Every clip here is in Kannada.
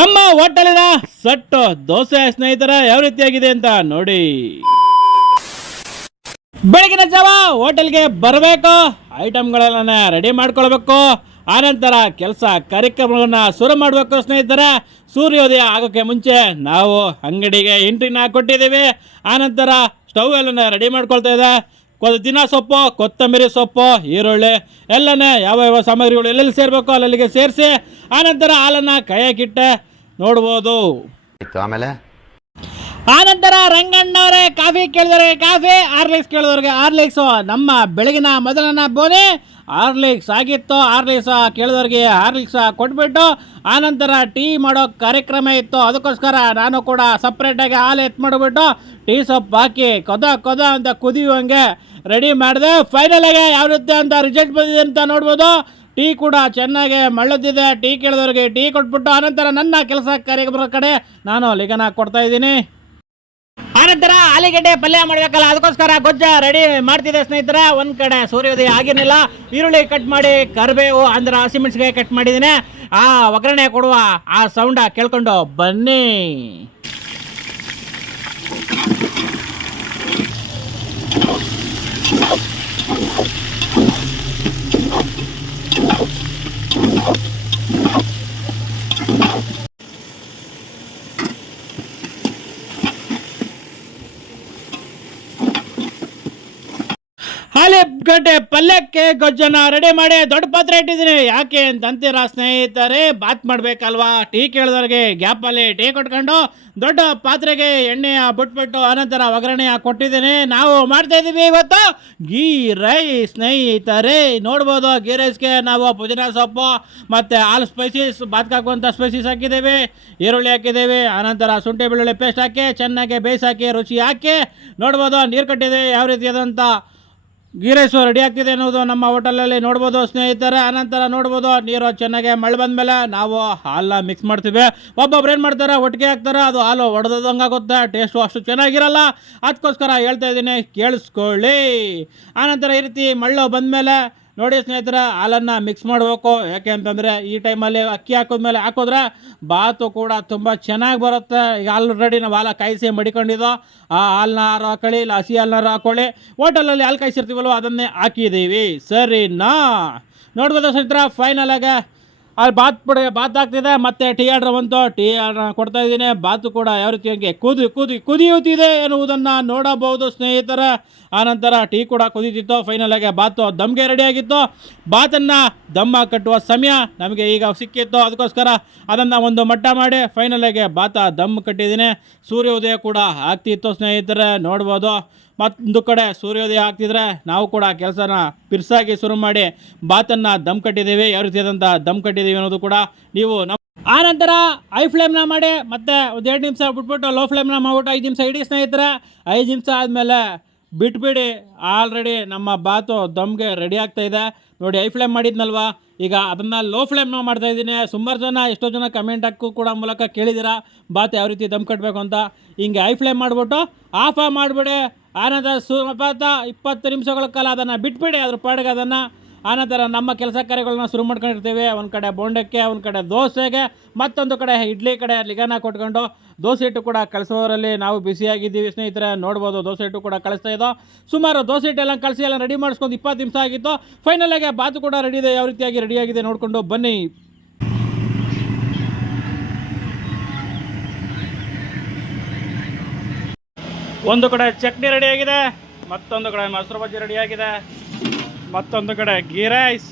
ನಮ್ಮ ಹೋಟೆಲಿನ ಸಟ್ಟು ದೋಸೆ ಸ್ನೇಹಿತರ ಯಾವ ರೀತಿಯಾಗಿದೆ ಅಂತ ನೋಡಿ. ಬೆಳಗಿನ ಜಾವ ಹೋಟೆಲ್ಗೆ ಬರಬೇಕು ಐಟಮ್ಗಳನ್ನ ರೆಡಿ ಮಾಡ್ಕೊಳ್ಬೇಕು. ಆನಂತರ ಕೆಲಸ ಕಾರ್ಯಕ್ರಮವನ್ನು ಶುರು ಮಾಡಬೇಕು ಸ್ನೇಹಿತರೆ. ಸೂರ್ಯೋದಯ ಆಗೋಕ್ಕೆ ಮುಂಚೆ ನಾವು ಅಂಗಡಿಗೆ ಎಂಟ್ರಿನ ಕೊಟ್ಟಿದ್ದೀವಿ. ಆನಂತರ ಸ್ಟವ್ ಎಲ್ಲ ರೆಡಿ ಮಾಡ್ಕೊಳ್ತಾ ಇದೆ. ದಿನ ಸೊಪ್ಪು, ಕೊತ್ತಂಬರಿ ಸೊಪ್ಪು, ಈರುಳ್ಳಿ, ಎಲ್ಲನೇ ಯಾವ ಯಾವ ಸಾಮಗ್ರಿಗಳು ಎಲ್ಲೆಲ್ಲಿ ಸೇರಬೇಕು ಅಲ್ಲಲ್ಲಿಗೆ ಸೇರಿಸಿ, ಆನಂತರ ಹಾಲನ್ನು ಕೈಯಾಕಿಟ್ಟೆ ನೋಡ್ಬೋದು. ಆಮೇಲೆ? ಆನಂತರ ರಂಗಣ್ಣವರೇ ಕಾಫಿ ಕೇಳಿದವ್ರಿಗೆ ಕಾಫಿ ಆರ್ಲಿಕ್ಸ್ ಕೇಳಿದವ್ರಿಗೆ ಆರ್ಲಿಕ್ಸು ನಮ್ಮ ಬೆಳಗಿನ ಮೊದಲನ ಬೋನೆ ಆರ್ಲಿಕ್ಸ್ ಆಗಿತ್ತು. ಆರ್ಲಿಕ್ಸ್ ಕೇಳಿದವ್ರಿಗೆ ಆರ್ಲಿಕ್ಸ್ ಕೊಟ್ಬಿಟ್ಟು ಆನಂತರ ಟೀ ಮಾಡೋ ಕಾರ್ಯಕ್ರಮ ಇತ್ತು. ಅದಕ್ಕೋಸ್ಕರ ನಾನು ಕೂಡ ಸಪ್ರೇಟಾಗಿ ಹಾಲು ಎತ್ ಮಾಡಿಬಿಟ್ಟು ಟೀ ಸೊಪ್ಪು ಹಾಕಿ ಕೊದ ಕೊದ ಅಂತ ಕುದಿಯುವಂಗೆ ರೆಡಿ ಮಾಡಿದೆ. ಫೈನಲಾಗಿ ಯಾವ ರೀತಿ ಅಂತ ರಿಸಲ್ಟ್ ಬಂದಿದೆ ಅಂತ ನೋಡ್ಬೋದು. ಟೀ ಕೂಡ ಚೆನ್ನಾಗಿ ಮಳ್ಳದಿದೆ ಟೀ ಕೇಳಿದವ್ರಿಗೆ ಟೀ ಕೊಟ್ಬಿಟ್ಟು ಆನಂತರ ನನ್ನ ಕೆಲಸ ಕಾರ್ಯಕ್ರಮದ ಕಡೆ ನಾನು ಲಿಖನ ಕೊಡ್ತಾ ಇದ್ದೀನಿ. ಆನಂತರ ಆಲೂಗಡ್ಡೆ ಪಲ್ಯ ಮಾಡಬೇಕಲ್ಲ, ಅದಕ್ಕೋಸ್ಕರ ಗೊಜ್ಜ ರೆಡಿ ಮಾಡ್ತಿದೆ ಸ್ನೇಹಿತರ. ಒಂದು ಕಡೆ ಸೂರ್ಯೋದಯ ಆಗಿರಲಿಲ್ಲ, ಈರುಳ್ಳಿ ಕಟ್ ಮಾಡಿ, ಕರಿಬೇವು ಅಂದ್ರೆ ಹಸಿಮೆಣಸಿಗೆ ಕಟ್ ಮಾಡಿದ್ದೀನಿ. ಆ ಒಗ್ಗರಣೆ ಕೊಡುವ ಆ ಸೌಂಡ ಕೇಳ್ಕೊಂಡು ಬನ್ನಿ. ಆಲೂಗಡ್ಡೆ ಪಲ್ಯಕ್ಕೆ ಗೊಜ್ಜನ್ನ ರೆಡಿ ಮಾಡಿ ದೊಡ್ಡ ಪಾತ್ರೆ ಇಟ್ಟಿದ್ದೀನಿ. ಯಾಕೆ ಅಂತ ಅಂತೀರಾ ಸ್ನೇಹಿತರೆ, ಬಾತ್ ಮಾಡಬೇಕಲ್ವಾ? ಟೀ ಕೇಳಿದವ್ರಿಗೆ ಗ್ಯಾಪಲ್ಲಿ ಟೀ ಕೊಟ್ಕೊಂಡು ದೊಡ್ಡ ಪಾತ್ರೆಗೆ ಎಣ್ಣೆಯ ಬಿಟ್ಬಿಟ್ಟು ಅನಂತರ ಒಗ್ಗರಣೆ ಕೊಟ್ಟಿದ್ದೀನಿ. ನಾವು ಮಾಡ್ತಾ ಇದ್ದೀವಿ ಇವತ್ತು. ಗೀ ರೈಸ್ ಸ್ನೇಹಿತರೆ, ನೋಡ್ಬೋದು ಗೀ ರೈಸ್ಗೆ ನಾವು ಪುದೀನ ಸೊಪ್ಪು ಮತ್ತು ಆಲ್ ಸ್ಪೈಸಿಸ್ ಬಾತ್ಗೆ ಹಾಕುವಂಥ ಸ್ಪೈಸಿಸ್ ಹಾಕಿದ್ದೀವಿ. ಈರುಳ್ಳಿ ಹಾಕಿದ್ದೀವಿ ಆನಂತರ ಶುಂಠಿ ಬೆಳ್ಳುಳ್ಳಿ ಪೇಸ್ಟ್ ಹಾಕಿ, ಚೆನ್ನಾಗಿ ಬೇಯಿಸಾಕಿ, ರುಚಿ ಹಾಕಿ, ನೋಡ್ಬೋದು ನೀರು ಕಟ್ಟಿದ್ದೀವಿ ಯಾವ ರೀತಿಯಾದಂಥ ಗೀ ರೈಸು ರೆಡಿ ಆಗ್ತಿದೆ ಅನ್ನೋದು ನಮ್ಮ ಹೋಟೆಲಲ್ಲಿ ನೋಡ್ಬೋದು ಸ್ನೇಹಿತರೆ. ಆನಂತರ ನೋಡ್ಬೋದು ನೀರು ಚೆನ್ನಾಗಿ ಮಳೆ ಬಂದಮೇಲೆ ನಾವು ಹಾಲನ್ನ ಮಿಕ್ಸ್ ಮಾಡ್ತೀವಿ. ಒಬ್ಬೊಬ್ರು ಏನು ಮಾಡ್ತಾರೆ? ಒಟ್ಟಿಗೆ ಹಾಕ್ತಾರೆ. ಅದು ಹಾಲು ಆಗುತ್ತೆ. ಟೇಸ್ಟು ಅಷ್ಟು ಚೆನ್ನಾಗಿರಲ್ಲ. ಅದಕ್ಕೋಸ್ಕರ ಹೇಳ್ತಾ ಇದ್ದೀನಿ, ಕೇಳಿಸ್ಕೊಳ್ಳಿ. ಆನಂತರ ಈ ರೀತಿ ಮಳ್ಳು ಬಂದಮೇಲೆ ನೋಡಿ ಸ್ನೇಹಿತರೆ, ಹಾಲನ್ನು ಮಿಕ್ಸ್ ಮಾಡಬೇಕು. ಯಾಕೆ ಅಂತಂದರೆ ಈ ಟೈಮಲ್ಲಿ ಅಕ್ಕಿ ಹಾಕಿದ್ಮೇಲೆ ಹಾಕಿದ್ರೆ ಬಾತು ಕೂಡ ತುಂಬ ಚೆನ್ನಾಗಿ ಬರುತ್ತೆ. ಈಗ ಆಲ್ರೆಡಿ ನಾವು ಹಾಲು ಕಾಯಿಸಿ ಮಡಿಕೊಂಡಿದ್ದೋ. ಆ ಹಾಲನ್ನ ಹಾಕೊಳ್ಳಿ ಇಲ್ಲ ಹಸಿ ಹಾಲನ್ನಾರು ಹಾಕೊಳ್ಳಿ. ಹೋಟೆಲಲ್ಲಿ ಹಾಲು ಕಾಯಿಸಿರ್ತೀವಲ್ವ, ಅದನ್ನೇ ಹಾಕಿದ್ದೀವಿ ಸರಿನಾ? ನೋಡ್ಬೋದು ಸ್ನೇಹಿತರ ಫೈನಲಾಗ ಅಲ್ಲಿ ಬಾತ್ ಬಿಡಿ ಬಾತ್ ಆಗ್ತಿದೆ, ಮತ್ತು ಟೀ ಆರ್ಡ್ರ್ ಬಂತು. ಟೀ ಆರ್ಡ್ರ್ ಕೊಡ್ತಾ ಇದ್ದೀನಿ. ಬಾತು ಕೂಡ ಯಾವ ರೀತಿ ಹಂಗೆ ಕುದಿ ಕುದಿ, ಕುದಿಯುತ್ತಿದೆ ಎನ್ನುವುದನ್ನು ನೋಡಬಹುದು ಸ್ನೇಹಿತರ. ಆನಂತರ ಟೀ ಕೂಡ ಕುದಿತಿತ್ತು. ಫೈನಲ್ ಆಗಿ ಬಾತು ದಮ್ಗೆ ರೆಡಿಯಾಗಿತ್ತು ಬಾತನ್ನು ದಮ್ಮ ಕಟ್ಟುವ ಸಮಯ ನಮಗೆ ಈಗ ಸಿಕ್ಕಿತ್ತು. ಅದಕ್ಕೋಸ್ಕರ ಅದನ್ನು ಒಂದು ಮಟ್ಟ ಮಾಡಿ ಫೈನಲ್ ಆಗಿ ಬಾತ ದಮ್ ಕಟ್ಟಿದ್ದೀನಿ. ಸೂರ್ಯೋದಯ ಕೂಡ ಆಗ್ತಿತ್ತು ಸ್ನೇಹಿತರೆ, ನೋಡ್ಬೋದು. ಮತ್ತೊಂದು ಕಡೆ ಸೂರ್ಯೋದಯ ಆಗ್ತಿದ್ರೆ ನಾವು ಕೂಡ ಕೆಲಸನ ಪಿರ್ಸಾಗಿ ಶುರು ಮಾಡಿ ಬಾತನ್ನು ದಮ್ ಕಟ್ಟಿದ್ದೀವಿ. ಯಾವ ರೀತಿಯಾದಂಥ ದಮ್ ಕಟ್ಟಿದ್ದೀವಿ ಅನ್ನೋದು ಕೂಡ ನೀವು ನಮ್ಮ ಆನಂತರ ಐ ಫ್ಲೇಮ್ನ ಮಾಡಿ, ಮತ್ತೆ ಒಂದು ಎರಡು ನಿಮಿಷ ಬಿಟ್ಬಿಟ್ಟು ಲೋ ಫ್ಲೇಮ್ನ ಮಾಡ್ಬಿಟ್ಟು ಐದು ನಿಮಿಷ ಇಡೀ ಸ್ನೇಹಿತರೆ. ಐದು ನಿಮಿಷ ಆದಮೇಲೆ ಬಿಟ್ಬಿಡಿ. ಆಲ್ರೆಡಿ ನಮ್ಮ ಬಾತು ದಮ್ಗೆ ರೆಡಿ ಆಗ್ತಾ ಇದೆ. ನೋಡಿ ಐ ಫ್ಲೇಮ್ ಮಾಡಿದ್ನಲ್ವಾ? ಈಗ ಅದನ್ನು ಲೋ ಫ್ಲೇಮ್ನ ಮಾಡ್ತಾ ಇದ್ದೀನಿ. ಸುಮಾರು ಜನ, ಎಷ್ಟೋ ಜನ ಕಮೆಂಟ್ ಹಾಕು ಕೂಡ ಮೂಲಕ ಕೇಳಿದ್ದೀರಾ ಬಾತ್ ಯಾವ ರೀತಿ ದಮ್ ಕಟ್ಟಬೇಕು ಅಂತ. ಹಿಂಗೆ ಐ ಫ್ಲೇಮ್ ಮಾಡಿಬಿಟ್ಟು ಆಫ್ ಮಾಡಿಬಿಡಿ. ಆನಂತರ ಸುಪಾತ ಇಪ್ಪತ್ತು ನಿಮಿಷಗಳ ಕಾಲ ಅದನ್ನು ಬಿಟ್ಬಿಡಿ. ಅದ್ರ ಪಾಡಿಗೆ ಅದನ್ನು ಆನಂತರ ನಮ್ಮ ಕೆಲಸ ಕಾರ್ಯಗಳನ್ನ ಶುರು ಮಾಡ್ಕೊಂಡಿರ್ತೀವಿ. ಒಂದು ಕಡೆ ಬೋಂಡಕ್ಕೆ, ಒಂದು ಕಡೆ ದೋಸೆಗೆ, ಮತ್ತೊಂದು ಕಡೆ ಇಡ್ಲಿ ಕಡೆ ಲಿಗಾನ ಕೊಟ್ಕೊಂಡು ದೋಸೆ ಹಿಟ್ಟು ಕೂಡ ಕಳಿಸೋರಲ್ಲಿ ನಾವು ಬಿಸಿಯಾಗಿದ್ದೀವಿ ಸ್ನೇಹಿತರೆ. ನೋಡ್ಬೋದು, ದೋಸೆ ಹಿಟ್ಟು ಕೂಡ ಕಳಿಸ್ತಾ ಇದ್ದೋ. ಸುಮಾರು ದೋಸೆ ಹಿಟ್ಟೆಲ್ಲ ಕಳಿಸಿ ಎಲ್ಲ ರೆಡಿ ಮಾಡಿಸ್ಕೊಂಡು ಇಪ್ಪತ್ತು ನಿಮಿಷ ಆಗಿತ್ತು. ಫೈನಲ್ ಆಗಿ ಬಾತು ಕೂಡ ರೆಡಿ ಇದೆ. ಯಾವ ರೀತಿಯಾಗಿ ರೆಡಿಯಾಗಿದೆ ನೋಡಿಕೊಂಡು ಬನ್ನಿ. ಒಂದು ಕಡೆ ಚಟ್ನಿ ರೆಡಿಯಾಗಿದೆ ಮತ್ತೊಂದು ಕಡೆ ಮೊಸರು ಬಜ್ಜಿ ರೆಡಿಯಾಗಿದೆ ಮತ್ತೊಂದು ಕಡೆ ಗೀ ರೈಸ್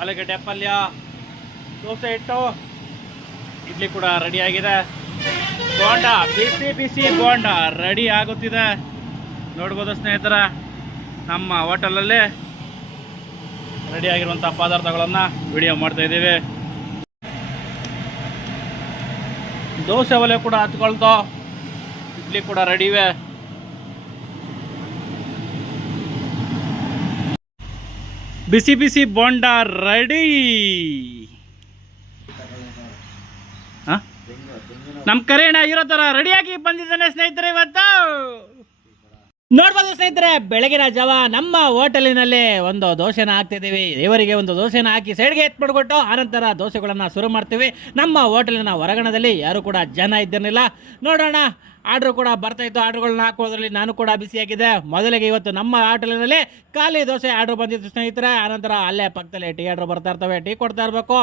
ಆಲೂಗಡ್ಡೆ ಪಲ್ಯ, ದೋಸೆ ಇಟ್ಟು ಇಡ್ಲಿ ಕೂಡ ರೆಡಿಯಾಗಿದೆ ಬೋಂಡ ಬಿಸಿ ಬಿಸಿ ಬೋಂಡ ರೆಡಿ ಆಗುತ್ತಿದೆ. ನೋಡ್ಬೋದು ಸ್ನೇಹಿತರ, ನಮ್ಮ ಹೋಟೆಲಲ್ಲಿ ರೆಡಿಯಾಗಿರುವಂಥ ಪದಾರ್ಥಗಳನ್ನು ವಿಡಿಯೋ ಮಾಡ್ತಾ ಇದ್ದೀವಿ. ದೋಸೆ ಒಲೆ ಕೂಡ ಹತ್ಕೊಳ್ತೋ, ಇಡ್ಲಿ ಕೂಡ ರೆಡಿ ಇವೆ. ಬಿಸಿ ಬಿಸಿ ಬೋಂಡ ರೆಡಿ ನಮ್ಮ ಕರೆಯಣ ಇರೋ ಥರ ರೆಡಿಯಾಗಿ ಬಂದಿದ್ದಾನೆ ಸ್ನೇಹಿತರೆ ಇವತ್ತು. ನೋಡ್ಬೋದು ಸ್ನೇಹಿತರೆ, ಬೆಳಗಿನ ಜಾವ ನಮ್ಮ ಹೋಟೆಲಿನಲ್ಲಿ ಒಂದು ದೋಸೆನ ಹಾಕ್ತಿದ್ದೀವಿ. ದೇವರಿಗೆ ಒಂದು ದೋಸೆನ ಹಾಕಿ ಸೈಡ್ಗೆ ಎತ್ಬಿಡ್ಬಿಟ್ಟು ಆನಂತರ ದೋಸೆಗಳನ್ನು ಶುರು ಮಾಡ್ತೀವಿ. ನಮ್ಮ ಹೋಟೆಲಿನ ಹೊರಗಣದಲ್ಲಿ ಯಾರೂ ಕೂಡ ಜನ ಇದ್ದಿರಲಿಲ್ಲ. ನೋಡೋಣ, ಆರ್ಡ್ರು ಕೂಡ ಬರ್ತಾಯಿತ್ತು ಆರ್ಡ್ರುಗಳನ್ನ ಹಾಕೋದ್ರಲ್ಲಿ ನಾನು ಕೂಡ ಬಿಸಿಯಾಗಿದೆ ಮೊದಲಿಗೆ ಇವತ್ತು ನಮ್ಮ ಹೋಟೆಲಿನಲ್ಲಿ ಖಾಲಿ ದೋಸೆ ಆರ್ಡ್ರ್ ಬಂದಿತ್ತು ಸ್ನೇಹಿತರೆ. ಆನಂತರ ಅಲ್ಲೇ ಪಕ್ಕದಲ್ಲಿ ಟೀ ಆರ್ಡ್ರ್ ಬರ್ತಾ ಇರ್ತವೆ. ಟೀ ಕೊಡ್ತಾ ಇರಬೇಕು.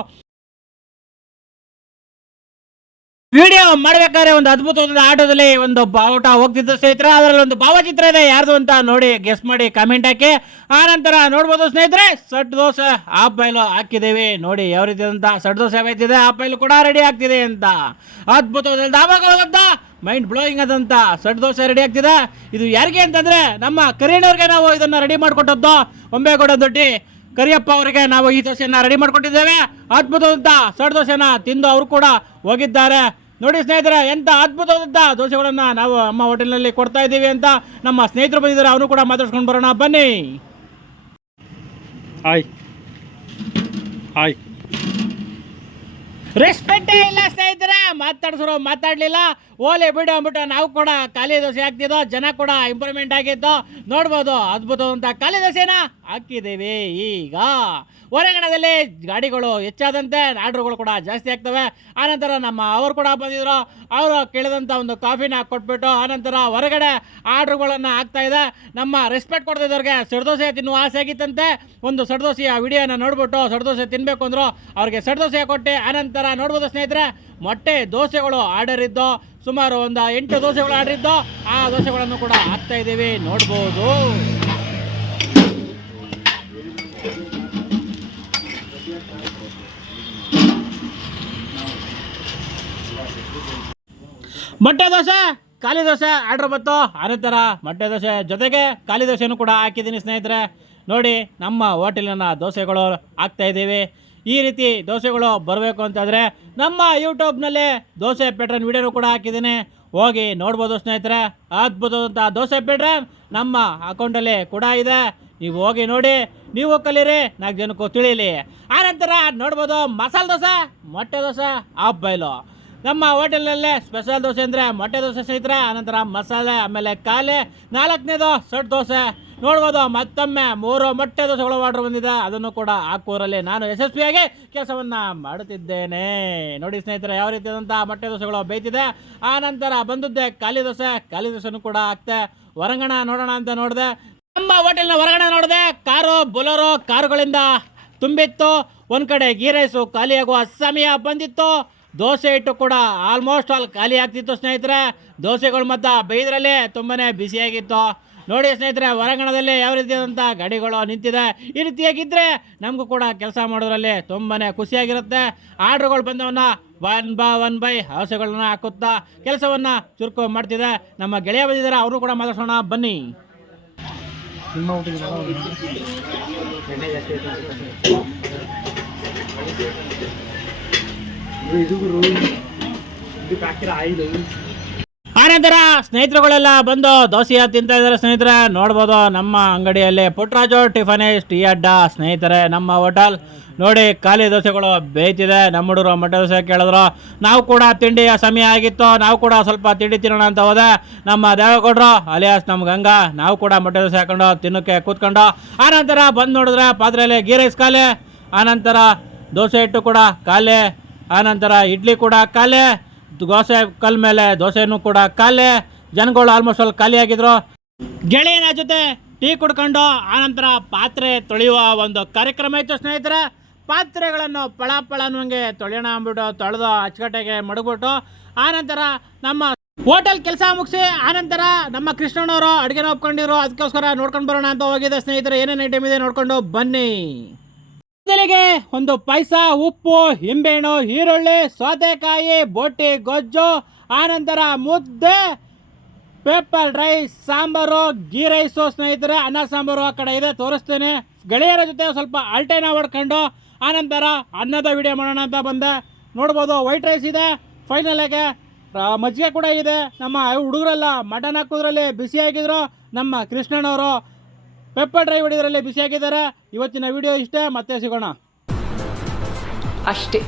ವಿಡಿಯೋ ಮಾಡ್ಬೇಕಾದ್ರೆ ಒಂದು ಅದ್ಭುತವಾದ ಆಟೋದಲ್ಲಿ ಒಂದು ಬಾವುಟ ಹೋಗ್ತಿದ್ದ ಸ್ನೇಹಿತರೆ. ಅದರಲ್ಲಿ ಒಂದು ಭಾವಚಿತ್ರ ಇದೆ. ಯಾರ್ದು ಅಂತ ನೋಡಿ ಗೆಸ್ ಮಾಡಿ ಕಾಮೆಂಟ್ ಹಾಕಿ. ಆ ನಂತರ ನೋಡ್ಬೋದು ಸ್ನೇಹಿತರೆ, ಸಟ್ ದೋಸೆ ಆ ಬೈಲು ಹಾಕಿದ್ದೀವಿ. ನೋಡಿ ಯಾವ ರೀತಿ ಅಂತ ಸಟ್ ದೋಸೆ ಆಯ್ತಿದೆ ಆ ಬೈಲು ಕೂಡ ರೆಡಿ ಆಗ್ತಿದೆ ಅಂತ. ಅದ್ಭುತವಾದ ದಾಮಕವಾದಂತ ಮೈಂಡ್ ಬ್ಲೋಯಿಂಗ್ ಅದಂತ ಸಟ್ ದೋಸೆ ರೆಡಿ ಆಗ್ತಿದೆ. ಇದು ಯಾರಿಗೆ ಅಂತಂದ್ರೆ ನಮ್ಮ ಕರೀಣವ್ರಿಗೆ ನಾವು ಇದನ್ನ ರೆಡಿ ಮಾಡಿಕೊಟ್ಟದ್ದು. ಒಂಬೇಗೌಡ ದೊಡ್ಡಿ. ಕರಿಯಪ್ಪ ಅವರಿಗೆ ನಾವು ಈ ದೋಸೆಯನ್ನು ರೆಡಿ ಮಾಡಿಕೊಟ್ಟಿದ್ದೇವೆ ಅದ್ಭುತವಾದಂಥ ಸಡ್ ದೋಸೆನ ತಿಂದು ಅವರು ಕೂಡ ಹೋಗಿದ್ದಾರೆ. ನೋಡಿ ಸ್ನೇಹಿತರೆ ಎಂಥ ಅದ್ಭುತವಾದಂಥ ದೋಸೆಗಳನ್ನು ನಾವು ನಮ್ಮ ಹೋಟೆಲ್ನಲ್ಲಿ ಕೊಡ್ತಾ ಇದ್ದೀವಿ ಅಂತ ನಮ್ಮ ಸ್ನೇಹಿತರು ಬಂದಿದ್ದಾರೆ. ಅವನು ಕೂಡ ಮಾತಾಡ್ಸ್ಕೊಂಡು ಬರೋಣ. ಬನ್ನಿ. ಹಾಯ್. ಹಾಯ್. ರೆಸ್ಪೆಕ್ಟೇ ಇಲ್ಲ ಸ್ನೇಹಿತರೆ. ಮಾತಾಡ್ಸೋರು ಮಾತಾಡಲಿಲ್ಲ. ಓಲೆ ಬಿಡು ಅಂದ್ಬಿಟ್ಟು ನಾವು ಕೂಡ ಖಾಲಿ ದೋಸೆ ಹಾಕ್ತಿದ್ದೋ, ಜನ ಕೂಡ ಇಂಪ್ರೂವ್ಮೆಂಟ್ ಆಗಿತ್ತು ನೋಡ್ಬೋದು ಅದ್ಭುತವಾದಂಥ ಖಾಲಿ ದೋಸೆನ ಹಾಕಿದ್ದೀವಿ. ಈಗ ಹೊರಗಣದಲ್ಲಿ ಗಾಡಿಗಳು ಹೆಚ್ಚಾದಂತೆ ಆರ್ಡ್ರುಗಳು ಕೂಡ ಜಾಸ್ತಿ ಆಗ್ತವೆ. ಆನಂತರ ನಮ್ಮ ಅವರು ಕೂಡ ಬಂದಿದ್ರು. ಅವರು ಕೇಳಿದಂಥ ಒಂದು ಕಾಫಿನ ಕೊಟ್ಬಿಟ್ಟು ಆನಂತರ ಹೊರಗಡೆ ಆರ್ಡ್ರುಗಳನ್ನು ಆಗ್ತಾ ಇದೆ. ನಮ್ಮ ರೆಸ್ಪೆಕ್ಟ್ ಕೊಡ್ತಿದ್ದವ್ರಿಗೆ ಸಡ್ದೋಸೆ ತಿನ್ನುವ ಆಸೆ ಆಗಿತ್ತಂತೆ. ಒಂದು ಸಡ್ದೋಸೆಯ ವಿಡಿಯೋನ ನೋಡ್ಬಿಟ್ಟು ಸಡ್ದೋಸೆ ತಿನ್ನಬೇಕು ಅಂದರು, ಅವ್ರಿಗೆ ಸಡ್ದೋಸೆ ಕೊಟ್ಟು ಆನಂತರ ನೋಡ್ಬೋದು ಸ್ನೇಹಿತರೆ, ಮೊಟ್ಟೆ ದೋಸೆಗಳು ಆರ್ಡರ್ ಇದ್ದು ಸುಮಾರು ಒಂದು ಎಂಟು ದೋಸೆಗಳು ಆರ್ಡರ್ ಇದ್ದು ಆ ದೋಸೆಗಳನ್ನು ಕೂಡ ಹಾಕ್ತಾ ಇದ್ದೀವಿ. ನೋಡ್ಬೋದು. ಮೊಟ್ಟೆ ದೋಸೆ, ಖಾಲಿ ದೋಸೆ, ಆರ್ಡ್ರ್ ಬಂತು. ಆನಂತರ ಮೊಟ್ಟೆ ದೋಸೆ ಜೊತೆಗೆ ಖಾಲಿ ದೋಸೆನೂ ಕೂಡ ಹಾಕಿದ್ದೀನಿ ಸ್ನೇಹಿತರೆ. ನೋಡಿ, ನಮ್ಮ ಹೋಟೆಲಿನ ದೋಸೆಗಳು ಹಾಕ್ತಾ ಇದ್ದೀವಿ. ಈ ರೀತಿ ದೋಸೆಗಳು ಬರಬೇಕು ಅಂತಂದರೆ ನಮ್ಮ ಯೂಟ್ಯೂಬ್ನಲ್ಲೇ ದೋಸೆ ಪೆಟ್ರನ್ ವಿಡಿಯೋನು ಕೂಡ ಹಾಕಿದ್ದೀನಿ. ಹೋಗಿ ನೋಡ್ಬೋದು ಸ್ನೇಹಿತರೆ. ಅದ್ಭುತವಾದಂಥ ದೋಸೆ ಪೆಟ್ರನ್ ನಮ್ಮ ಅಕೌಂಟಲ್ಲಿ ಕೂಡ ಇದೆ. ನೀವು ಹೋಗಿ ನೋಡಿ, ನೀವು ಕಲೀರಿ, ನಾಲ್ಕು ಜನಕ್ಕೂ ತಿಳಿಯಲಿ ಆನಂತರ ನೋಡ್ಬೋದು ಮಸಾಲೆ ದೋಸೆ, ಮೊಟ್ಟೆ ದೋಸೆ ಆಫ್ ಬೈಲು. ನಮ್ಮ ಹೋಟೆಲ್ನಲ್ಲೇ ಸ್ಪೆಷಲ್ ದೋಸೆ ಅಂದರೆ ಮೊಟ್ಟೆ ದೋಸೆ ಸ್ನೇಹಿತರೆ, ಆನಂತರ ಮಸಾಲೆ, ಆಮೇಲೆ ಕಾಲೆ, ನಾಲ್ಕನೇದು ಸಟ್ ದೋಸೆ. ನೋಡ್ಬೋದು ಮತ್ತೊಮ್ಮೆ ಮೂರು ಮೊಟ್ಟೆ ದೋಸೆಗಳು ಆರ್ಡರ್ ಬಂದಿದೆ. ಅದನ್ನು ಕೂಡ ಹಾಕೂರಲ್ಲಿ ನಾನು ಯಶಸ್ವಿಯಾಗಿ ಕೆಲಸವನ್ನು ಮಾಡುತ್ತಿದ್ದೇನೆ. ನೋಡಿ ಸ್ನೇಹಿತರೆ, ಯಾವ ರೀತಿಯಾದಂಥ ಮೊಟ್ಟೆ ದೋಸೆಗಳು ಬೇಯ್ತಿದೆ. ಆ ನಂತರ ಬಂದದ್ದೇ ಖಾಲಿ ದೋಸೆ. ಖಾಲಿ ದೋಸೆನೂ ಕೂಡ ಹಾಕ್ತೆ ಹೊರಂಗಣ ನೋಡೋಣ ಅಂತ ನೋಡಿದೆ. ನಮ್ಮ ಹೋಟೆಲ್ನ ಹೊರಗಡೆ ನೋಡಿದೆ. ಕಾರು, ಬೊಲೋರೋ ಕಾರುಗಳಿಂದ ತುಂಬಿತ್ತು. ಒಂದು ಕಡೆ ಗೀ ರೈಸು ಖಾಲಿಯಾಗುವ ಸಮಯ ಬಂದಿತ್ತು. ದೋಸೆ ಹಿಟ್ಟು ಕೂಡ ಆಲ್ಮೋಸ್ಟ್ ಆಲ್ ಖಾಲಿ ಆಗ್ತಿತ್ತು, ಸ್ನೇಹಿತರೆ. ದೋಸೆಗಳು ಮತ್ತು ಬೈದ್ರಲ್ಲಿ ತುಂಬಾ ಬಿಸಿಯಾಗಿತ್ತು ನೋಡಿ ಸ್ನೇಹಿತರೆ, ಹೊರಾಂಗಣದಲ್ಲಿ ಯಾವ ರೀತಿಯಾದಂಥ ಗಾಡಿಗಳು ನಿಂತಿದೆ. ಈ ರೀತಿಯಾಗಿದ್ದರೆ ನಮಗೂ ಕೂಡ ಕೆಲಸ ಮಾಡೋದ್ರಲ್ಲಿ ತುಂಬಾ ಖುಷಿಯಾಗಿರುತ್ತೆ. ಆರ್ಡ್ರುಗಳು ಬಂದವನ್ನ ಒನ್ ಬಾ ಒನ್ ಬೈ ಹೌಸೆಗಳನ್ನ ಹಾಕುತ್ತಾ ಕೆಲಸವನ್ನು ಚುರುಕು ಮಾಡ್ತಿದೆ. ನಮ್ಮ ಗೆಳೆಯ ಬಂದಿದ್ದಾರೆ, ಅವರು ಕೂಡ ಮಾತಾಡ್ಸೋಣ, ಬನ್ನಿ. ಆನಂತರ ಸ್ನೇಹಿತರುಗಳೆಲ್ಲ ಬಂದು ದೋಸೆಯ ತಿಂತ ಇದ್ದಾರೆ ಸ್ನೇಹಿತರೆ, ನೋಡ್ಬೋದು ನಮ್ಮ ಅಂಗಡಿಯಲ್ಲಿ ಪುಟ್ರಾಜು ಟಿಫನೇಶ್ ಟೀ ಅಡ್ಡ ಸ್ನೇಹಿತರೆ, ನಮ್ಮ ಹೋಟೆಲ್ ನೋಡಿ ಖಾಲಿ ದೋಸೆಗಳು ಬೇಯ್ತಿದೆ. ನಮ್ಮ ಹುಡುಗರು ಮೊಟ್ಟೆ ದೋಸೆ ಕೇಳಿದ್ರು. ನಾವು ಕೂಡ ತಿಂಡಿಯ ಸಮಯ ಆಗಿತ್ತು. ನಾವು ಕೂಡ ಸ್ವಲ್ಪ ತಿಂಡಿ ತಿನ್ನೋಣ ಅಂತ ಹೋದೆ. ನಮ್ಮ ದೇವೇಗೌಡರು ಅಲಿಯಾಸ್ ನಮ್ಮ ಗಂಗಾ, ನಾವು ಕೂಡ ಮೊಟ್ಟೆ ದೋಸೆ ಹಾಕೊಂಡು ತಿನ್ನೋಕ್ಕೆ ಕೂತ್ಕೊಂಡು ಆನಂತರ ಬಂದು ನೋಡಿದ್ರೆ ಪಾತ್ರೆಯಲ್ಲಿ ಗೀರೈಸ್ ಖಾಲಿ. ಆನಂತರ ದೋಸೆ ಹಿಟ್ಟು ಕೂಡ ಖಾಲಿ. ಆನಂತರ ಇಡ್ಲಿ ಕೂಡ ಖಾಲಿ, ದೋಸೆ ಕಲ್ ಮೇಲೆ ದೋಸೆನೂ ಕೂಡ ಖಾಲಿ, ಜನಗಳು ಆಲ್ಮೋಸ್ಟ್ ಅಲ್ಲಿ ಖಾಲಿ ಆಗಿದ್ರು. ಗೆಳೆಯನ ಜೊತೆ ಟೀ ಕುಡ್ಕೊಂಡು ಆನಂತರ ಪಾತ್ರೆ ತೊಳೆಯುವ ಒಂದು ಕಾರ್ಯಕ್ರಮ ಇತ್ತು ಸ್ನೇಹಿತರೆ. ಪಾತ್ರೆಗಳನ್ನು ಪಳ ಪಳ ಅನ್ನುವಂಗೆ ತೊಳೆಯೋಣ ಅಂದ್ಬಿಟ್ಟು ತೊಳೆದು ಅಚ್ಚುಕಟ್ಟೆಗೆ ಮಡಗ್ಬಿಟ್ಟು ಆನಂತರ ನಮ್ಮ ಹೋಟೆಲ್ ಕೆಲಸ ಮುಗಿಸಿ ಆನಂತರ ನಮ್ಮ ಕೃಷ್ಣನವರು ಅಡುಗೆನ ಒಪ್ಕೊಂಡಿರು. ಅದಕ್ಕೋಸ್ಕರ ನೋಡ್ಕೊಂಡು ಬರೋಣ ಅಂತ ಹೋಗಿದೆ ಸ್ನೇಹಿತರೆ. ಏನೇನು ಐಟಮ್ ಇದೆ ನೋಡ್ಕೊಂಡು ಬನ್ನಿ. ಮೊದಲಿಗೆ ಒಂದು ಪಾಯಸ, ಉಪ್ಪು, ಹಿಂಬೆಹಣ್ಣು, ಈರುಳ್ಳಿ, ಸೌತೆಕಾಯಿ ಬೋಟಿ ಗೊಜ್ಜು ಆನಂತರ ಮುದ್ದೆ, paper rice, sambar, ghee rice ಸ್ನೇಹಿತರೆ ಅನ್ನ ಸಾಂಬಾರು ಆ ಕಡೆ ಇದೆ, ತೋರಿಸ್ತೇನೆ. ಗೆಳೆಯರ ಜೊತೆ ಸ್ವಲ್ಪ ಅಲ್ಟೇನ ಹೊಡ್ಕೊಂಡು ಆನಂತರ ಅನ್ನದ ವಿಡಿಯೋ ಮಾಡೋಣ ಅಂತ ಬಂದೆ. ನೋಡ್ಬೋದು ವೈಟ್ ರೈಸ್ ಇದೆ. ಫೈನಲ್ ಆಗಿ ಮಜ್ಜಿಗೆ ಕೂಡ ಇದೆ. ನಮ್ಮ ಹುಡುಗರೆಲ್ಲ ಮಟನ್ ಹಾಕೋದ್ರಲ್ಲಿ ಬಿಸಿಯಾಗಿದ್ರು ನಮ್ಮ ಕೃಷ್ಣನವರು ಪೆಪ್ಪರ್ ಡ್ರೈ ಬಿಸಿ ಹಾಕಿದ್ದಾರೆ ಇವತ್ತಿನ ವಿಡಿಯೋ ಇಷ್ಟೇ? ಮತ್ತೆ ಸಿಗೋಣ. ಅಷ್ಟೇ.